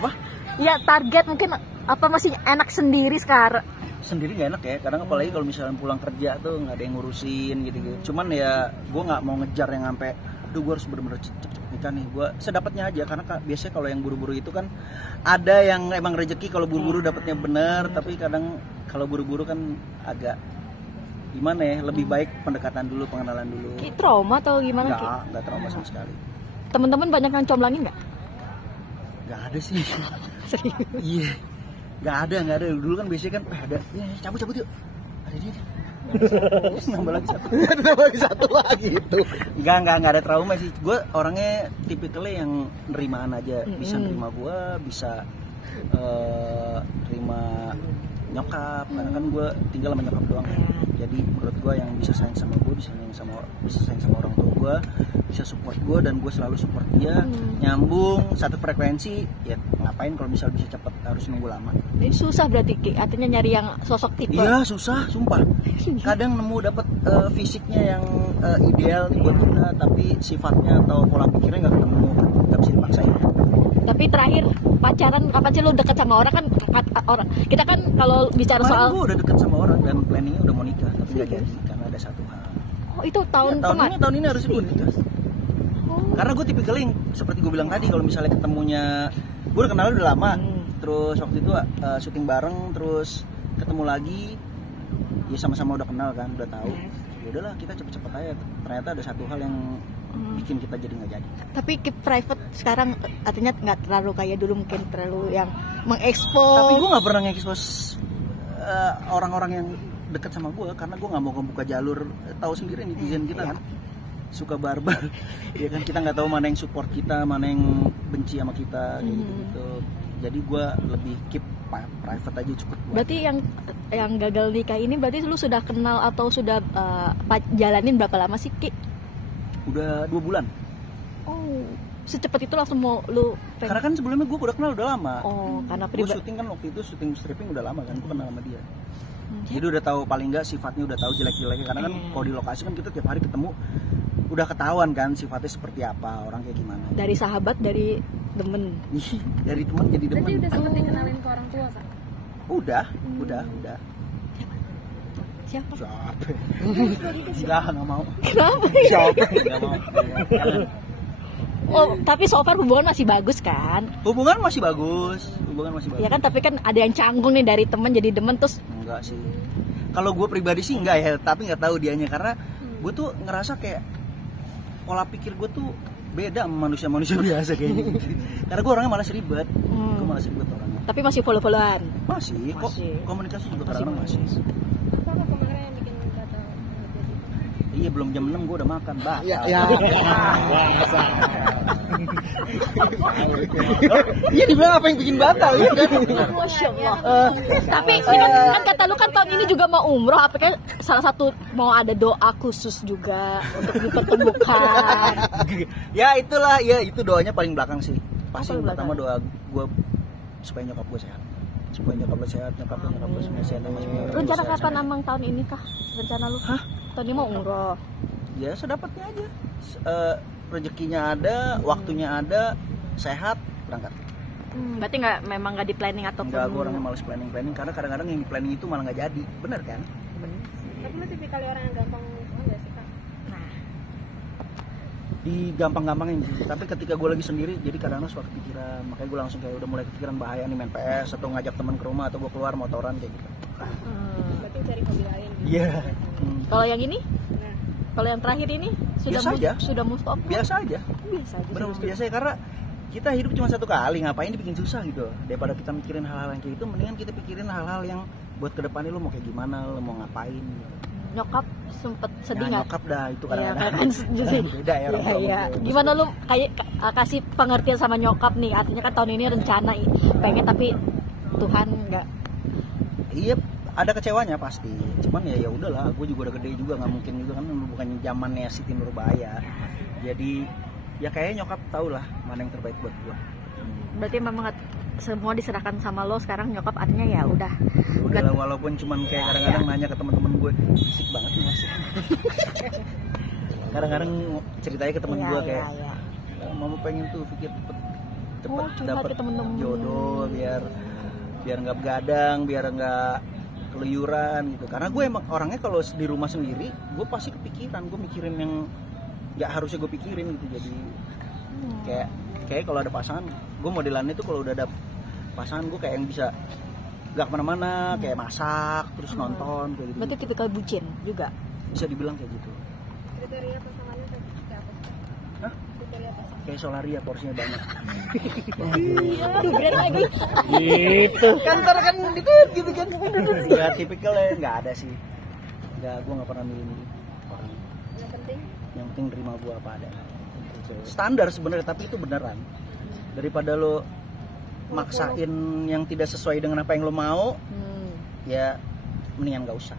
Apa? Ya target mungkin apa masih enak sendiri sekarang? Sendiri nggak enak ya, kadang apalagi kalau misalnya pulang kerja tuh nggak ada yang ngurusin gitu. Cuman ya gue nggak mau ngejar yang sampai, aduh gue harus bener-bener cepet nikah nih. Gue sedapatnya aja, karena biasanya kalau yang buru-buru itu kan ada yang emang rezeki kalau buru-buru dapatnya bener, tapi kadang kalau buru-buru kan agak gimana ya, lebih baik pendekatan dulu, pengenalan dulu. Ki trauma atau gimana Ki? Nggak trauma sama sekali. Teman-teman banyak yang comblangin nggak? Nggak ada sih. Serius? Iya, nggak ada. Dulu kan biasanya kan ada, ya cabut yuk, ada dia. Nambah lagi satu lagi itu. Nggak ada trauma sih. Gue orangnya tipikalnya yang nerimaan aja, bisa nerima gue, bisa terima nyokap, karena kan gue tinggal sama nyokap doang ya. Jadi menurut gue yang bisa sayang sama gue, bisa sayang sama orang tua gue, bisa support gue, dan gue selalu support dia. Nyambung satu frekuensi, ya ngapain kalau misal bisa cepet harus nunggu lama. Ini susah berarti Ki, artinya nyari yang sosok tipe. Iya susah, sumpah. Kadang nemu dapet fisiknya yang ideal buat kita, tapi sifatnya atau pola pikirnya nggak ketemu, nggak bisa dipaksain. Tapi terakhir pacaran kapan sih lu deket sama orang kan? Kita kan kalau bicara Kemarin soal gue udah deket sama orang dan planningnya udah mau nikah, tapi nggak jadi karena ada satu hal. Oh itu tahun kemarin? Tahun ini harusnya gue nikah. Karena gue tipikal yang seperti gue bilang tadi, kalau misalnya ketemunya, gue udah kenal udah lama, terus waktu itu syuting bareng, terus ketemu lagi, ya sama-sama udah kenal kan, udah tahu. Ya udahlah kita cepet-cepet aja. Ternyata ada satu hal yang bikin kita jadi nggak jadi. Tapi keep private sekarang artinya nggak terlalu kayak dulu, mungkin terlalu yang mengekspos. Tapi gue nggak pernah ngekspos orang-orang yang dekat sama gue, karena gue nggak mau membuka jalur. Tahu sendiri netizen kita kan suka barbar. Ya kan, kita nggak tahu mana yang support kita, mana yang benci sama kita gitu. Jadi gue lebih keep private aja cukup. Berarti yang gagal nikah ini berarti lu sudah kenal atau sudah jalanin berapa lama sih Ki? Udah 2 bulan. Oh, secepat itu langsung mau lu Karena kan sebelumnya gue udah kenal udah lama. Oh, karena gue syuting kan waktu itu, syuting stripping udah lama kan, gue kenal sama dia. Jadi udah tahu paling nggak sifatnya, udah tahu jelek-jeleknya, karena kan kalau di lokasi kan kita tiap hari ketemu, udah ketahuan kan sifatnya seperti apa, orang kayak gimana. Dari sahabat, dari temen. Dari temen jadi demen. Berarti udah sempet dikenalin ke orang tua kan? Udah. Siapa? Nggak mau. Kenapa? Siapa? Nggak mau. Oh, tapi so far hubungan masih bagus kan? Hubungan masih bagus. Ya kan, tapi kan ada yang canggung nih dari teman jadi demen terus. Enggak sih. Kalau gue pribadi sih enggak ya, tapi nggak tahu dianya, karena gue tuh ngerasa kayak pola pikir gue tuh beda sama manusia biasa kayak gitu. Karena gue orangnya malas ribet. Gue malas ribet orangnya. Tapi masih follow-followan. Masih. Kok komunikasi juga kadang masih. Apa kemarin yang bikin batal? Iya, belum jam 6 gue udah makan, Mbak. Ya. Iya, dibilang apa yang bikin batal ya kan? Masya Allah. Tapi ini kan kata lu kan tahun ini juga mau umroh, apakah salah satu mau ada doa khusus juga untuk dipertemukan? Ya itulah, ya itu doanya paling belakang sih. Pasti Apa pertama doa gue supaya nyokap gue sehat. Supaya nyokap gue sehat, nyokap gue semua sehat, sama semua. Rencana kapan amang tahun ini kah? Rencana lu? Hah? Tahun ini mau umroh. Ya sedapatnya aja. Rezekinya ada, waktunya ada, sehat, berangkat. Berarti memang nggak di planning ataupun? Enggak, gue orangnya males planning, karena kadang-kadang yang planning itu malah nggak jadi, bener kan? Tapi lu tipikal orang yang gampang nggak sih Kak? Di gampang-gampangin sih, tapi ketika gue lagi sendiri jadi kadang-kadang suka kepikiran, makanya gue langsung kayak udah mulai kepikiran bahaya nih main PS atau ngajak teman ke rumah, atau gue keluar motoran kayak gitu. Berarti cari hobi lain. Iya. Kalau yang ini? Kalau yang terakhir ini sudah move on? Biasa aja. Bener biasa ya, karena kita hidup cuma satu kali, ngapain dibikin susah gitu. Daripada kita mikirin hal-hal yang kayak itu, mendingan kita pikirin hal-hal yang buat kedepannya lo mau kayak gimana, lo mau ngapain gitu. Nyokap sempet sedih nggak? Nyokap dah itu kadang-kadang beda ya orang tua. Iya. Gimana lu kayak kasih pengertian sama nyokap nih? Artinya kan tahun ini rencana pengen, tapi Tuhan nggak. Iya, ada kecewanya pasti. Cuman ya udahlah, gue juga udah gede juga, nggak mungkin juga kan, bukan zamannya Siti Nurbaya. Jadi ya kayaknya nyokap tau lah mana yang terbaik buat gue. Berarti memang semua diserahkan sama lo sekarang, nyokap artinya ya udah lah, walaupun cuman kayak kadang-kadang nanya ke teman-teman gue, berisik banget nih Mas. Kadang-kadang ceritanya ke temen gue kayak mama pengen tuh pikir cepet cepet curhat dapet ke temen-temen. jodoh, biar nggak begadang, biar nggak keluyuran gitu. Karena gue emang orangnya kalau di rumah sendiri gue pasti kepikiran, gue mikirin yang nggak harusnya gue pikirin gitu. Jadi kayak kalau ada pasangan, gue modelannya tuh kalau udah ada pasangan gue kayak yang bisa nggak kemana-mana, kayak masak terus nonton kayak gitu. Berarti tipikal bucin juga. Bisa dibilang kayak gitu. Kriteria pasangannya seperti apa sih? Hah? Kriteria pasangan. Kayak Solaria, porsinya banyak. Aduh, brand lagi. Gitu. Kantor kan dikit gitu kan. Ya tipikalnya nggak ada sih. Gue nggak pernah milih-milih orang. Yang penting terima gue apa ada. Standar sebenarnya, tapi itu beneran. Daripada lo maksain yang tidak sesuai dengan apa yang lo mau, ya mendingan nggak usah.